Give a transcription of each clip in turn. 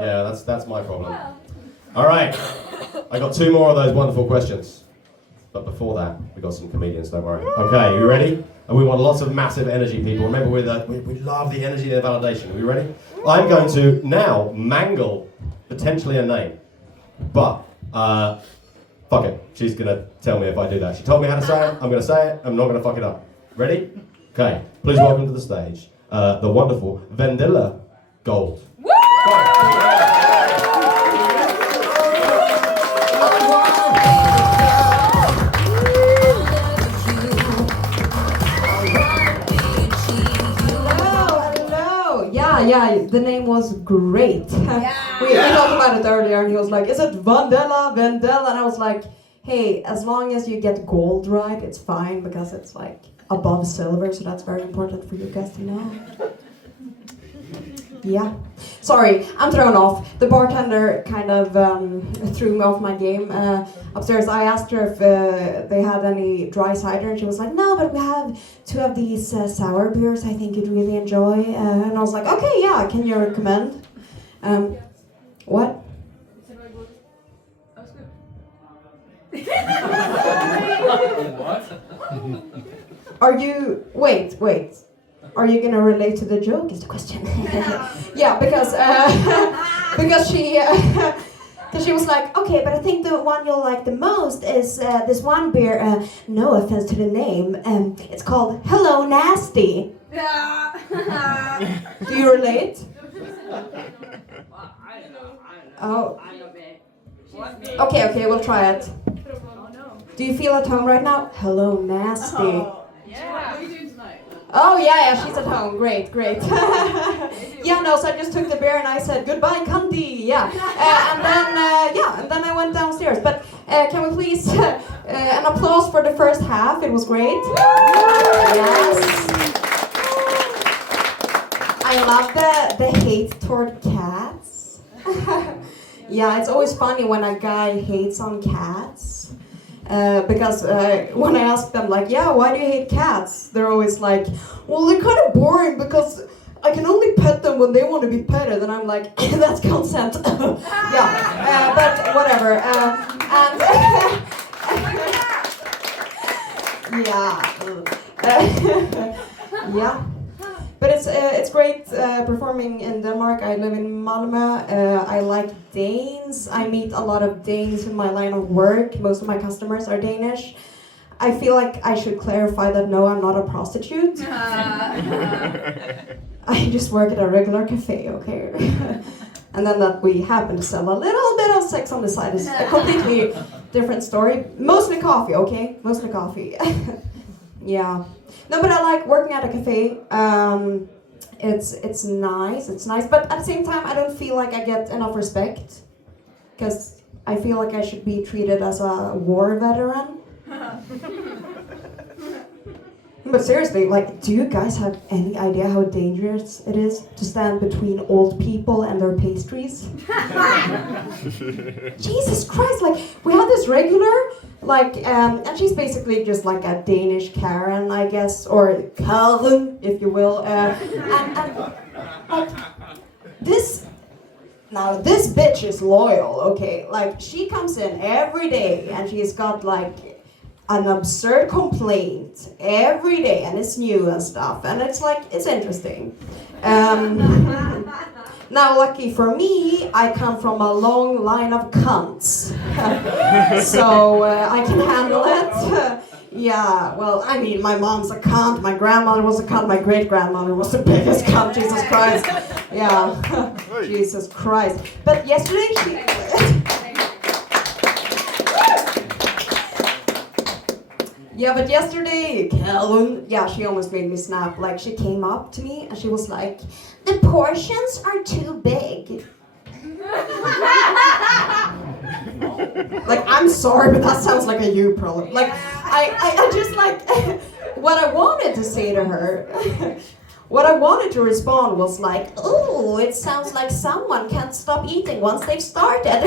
Yeah, that's my problem. All right, I got 2 more of those wonderful questions. But before that, we got some comedians, don't worry. Okay, you ready? And we want lots of massive energy, people. Remember, we love the energy and the validation. Are we ready? I'm going to now mangle potentially a name. But, fuck it. She's going to tell me if I do that. She told me how to say it. I'm going to say it. I'm not going to fuck it up. Ready? Okay. Please welcome to the stage the wonderful Vendilla Gold. Yeah, the name was great. We talked about it earlier, and he was like, "Is it Vendilla?" And I was like, "Hey, as long as you get gold right, it's fine because it's like above silver, so that's very important for you guys to know." Yeah. Sorry, I'm thrown off. The bartender kind of threw me off my game upstairs. I asked her if they had any dry cider, and she was like, "No, but we have 2 of these sour beers I think you'd really enjoy." And I was like, "Okay, yeah, can you recommend?" What? What? Are you... Wait. Are you gonna relate to the joke? Is the question. Yeah, because she was like, "Okay, but I think the one you'll like the most is this one beer. No offense to the name. It's called Hello Nasty." Do you relate? Oh. Okay, we'll try it. Do you feel at home right now? Hello Nasty. Yeah. What are you doing tonight? Oh yeah, she's at home. Great. Yeah, no, so I just took the beer and I said goodbye, cunty. Yeah, and then I went downstairs. But can we please an applause for the first half? It was great. Yes. I love the hate toward cats. Yeah, it's always funny when a guy hates on cats. Because when I ask them, like, "Yeah, why do you hate cats?" They're always like, "Well, they're kind of boring because I can only pet them when they want to be petted." And I'm like, "That's consent." Yeah, but whatever. Yeah. But it's great performing in Denmark. I live in Malmö. I like Danes. I meet a lot of Danes in my line of work. Most of my customers are Danish. I feel like I should clarify that no, I'm not a prostitute. I just work at a regular cafe, okay? And then that we happen to sell a little bit of sex on the side is a completely different story. Mostly coffee, okay? Mostly coffee. Yeah. No, but I like working at a cafe. It's nice, but at the same time, I don't feel like I get enough respect because I feel like I should be treated as a war veteran. But seriously, like, do you guys have any idea how dangerous it is to stand between old people and their pastries? Jesus Christ, like, we have this regular, like, and she's basically just like a Danish Karen, I guess, or Karen, if you will, and like, this bitch is loyal, okay? Like, she comes in every day and she's got, like, an absurd complaint every day, and it's new and stuff, and it's like, it's interesting. Now, lucky for me, I come from a long line of cunts, so I can handle it. Yeah, well, I mean, my mom's a cunt, my grandmother was a cunt, my great-grandmother was the biggest cunt, Jesus Christ. Yeah, Jesus Christ. But yesterday, Yeah, but yesterday, Kellen, she almost made me snap. Like, she came up to me and she was like, "The portions are too big." Like, I'm sorry, but that sounds like a you problem. Like, I just, like, what I wanted to say to her, what I wanted to respond was like, "Ooh, it sounds like someone can't stop eating once they've started."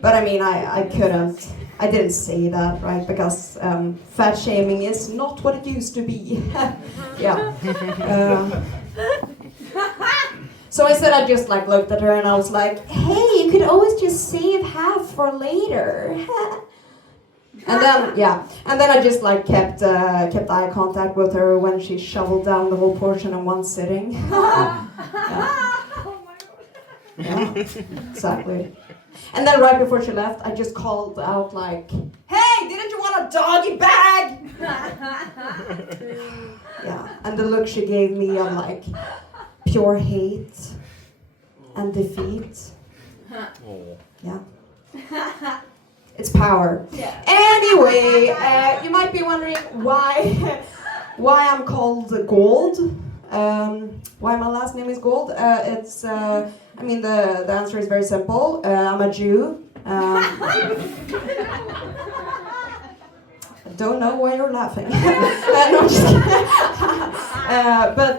But I mean, I couldn't. I didn't say that, right? Because fat shaming is not what it used to be. Yeah. So instead I just like looked at her and I was like, hey, you could always just save half for later. And then I just like kept eye contact with her when she shoveled down the whole portion in one sitting. Yeah, exactly. And then right before she left, I just called out like, hey, didn't you want a doggy bag? Yeah, and the look she gave me of like pure hate and defeat. Yeah. It's power. Yeah. Anyway, you might be wondering why I'm called Gold. Why my last name is Gold. The answer is very simple. I'm a Jew. I don't know why you're laughing. No, I'm just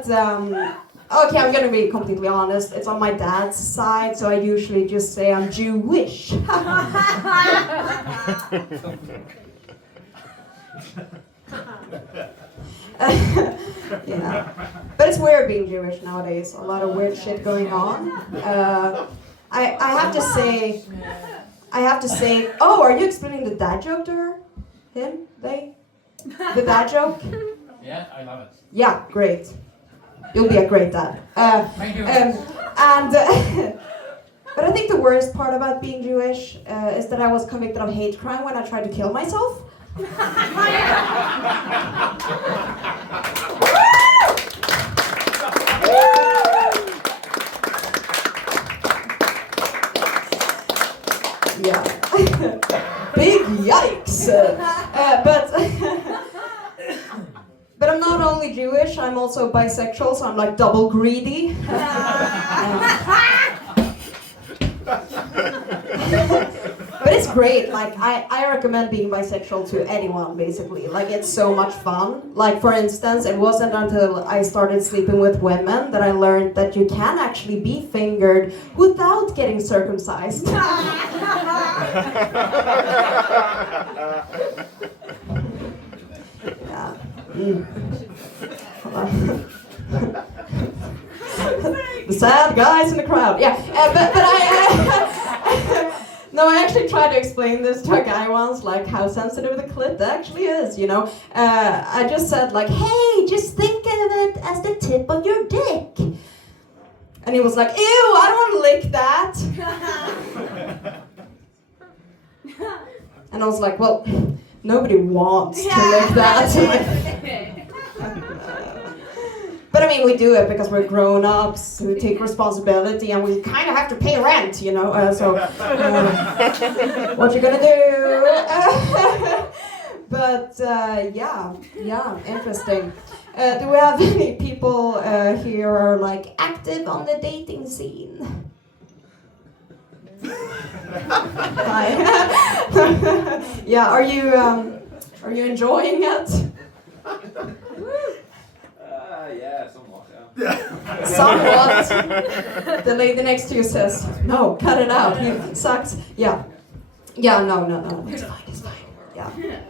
kidding. Okay, I'm gonna be completely honest. It's on my dad's side, so I usually just say I'm Jewish. Yeah, but it's weird being Jewish nowadays. A lot of weird shit going on. I have to say. Oh, are you explaining the dad joke to her? Him? They? The dad joke? Yeah, I love it. Yeah, great. You'll be a great dad. Thank you. But I think the worst part about being Jewish is that I was convicted of hate crime when I tried to kill myself. Yeah. Big yikes. But I'm not only Jewish, I'm also bisexual, so I'm like double greedy. But it's great, like I recommend being bisexual to anyone basically. Like it's so much fun. Like for instance, it wasn't until I started sleeping with women that I learned that you can actually be fingered without getting circumcised. Yeah. Hold on. The sad guys in the crowd. Yeah, no, I actually tried to explain this to a guy once, like how sensitive the clit actually is, you know. I just said like, hey, just think of it as the tip of your dick. And he was like, ew, I don't want to lick that. And I was like, well, nobody wants to lick that. But I mean, we do it because we're grown-ups who take responsibility and we kind of have to pay rent, you know. What you gonna do? But yeah, interesting. Do we have any people here who are like active on the dating scene? Hi. Yeah, are you enjoying it? Yeah, somewhat, yeah. Somewhat. The lady next to you says, no, cut it out, he sucks. Yeah. Yeah, no, it's fine.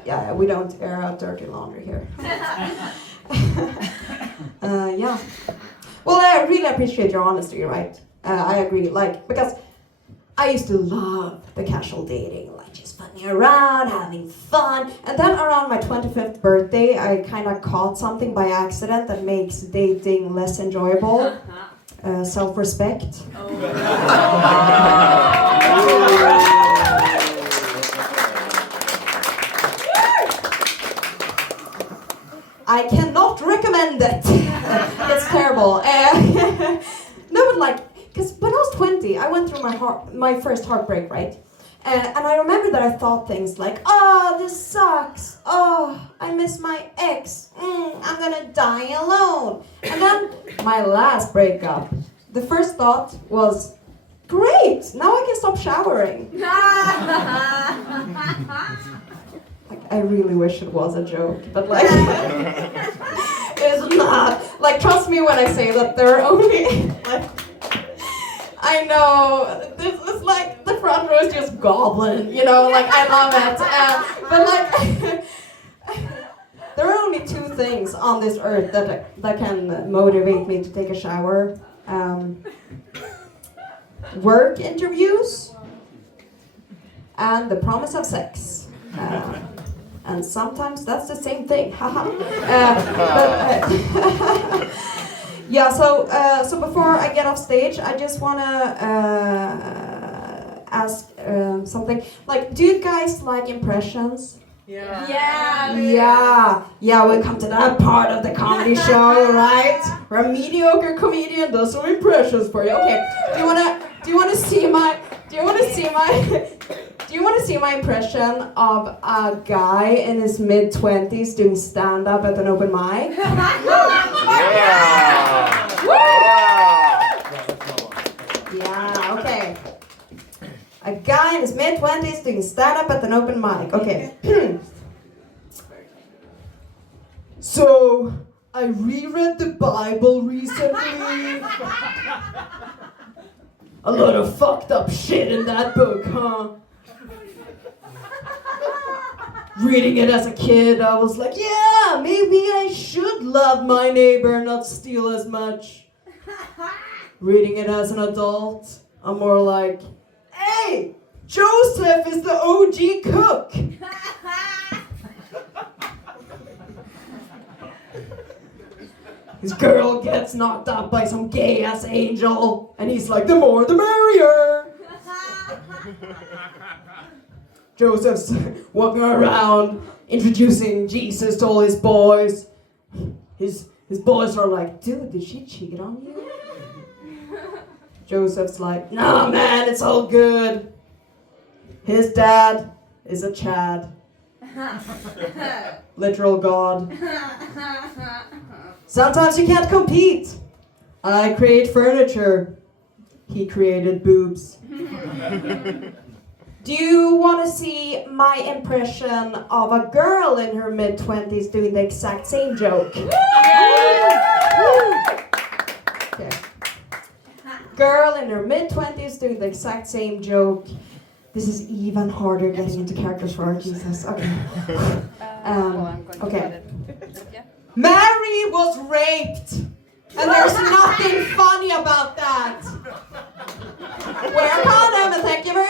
Yeah, we don't air out dirty laundry here. Yeah. Well, I really appreciate your honesty, right? I agree, like, because I used to love the casual dating, like just fucking around, having fun. And then around my 25th birthday, I kind of caught something by accident that makes dating less enjoyable. Self-respect. I cannot recommend it. It's terrible. No, but like, because when I was 20, I went through my first heartbreak, right? And I remember that I thought things like, oh, this sucks. Oh, I miss my ex. I'm gonna die alone. And then my last breakup, the first thought was, great, now I can stop showering. Like, I really wish it was a joke, but like, it's not. Like, trust me when I say that there are only, like, I know, this is like, the front row is just goblin, you know, like, I love it. But like, there are only two things on this earth that can motivate me to take a shower. work interviews, and the promise of sex. And sometimes that's the same thing. Yeah, so before I get off stage, I just wanna ask something. Like, do you guys like impressions? Yeah. Yeah, we come to that part of the comedy show, right? Where a mediocre comedian does some impressions for you. Okay, do you wanna see my impression of a guy in his mid-20s doing stand-up at an open mic? Yeah, okay. A guy in his mid-20s doing stand-up at an open mic. Okay. So, I reread the Bible recently. A lot of fucked up shit in that book, huh? Reading it as a kid, I was like, yeah, maybe I should love my neighbor, not steal as much. Reading it as an adult, I'm more like, hey, Joseph is the OG cook. His girl gets knocked out by some gay-ass angel, and he's like, the more the merrier. Joseph's walking around, introducing Jesus to all his boys. His boys are like, dude, did she cheat on you? Joseph's like, nah, man, it's all good. His dad is a Chad. Literal God. Sometimes you can't compete. I create furniture. He created boobs. Do you want to see my impression of a girl in her mid-20s doing the exact same joke? Okay. Girl in her mid-20s doing the exact same joke. This is even harder getting into characters for our Jesus. Okay. Okay. Mary was raped, and there's nothing funny about that. Wear a condom, and thank you very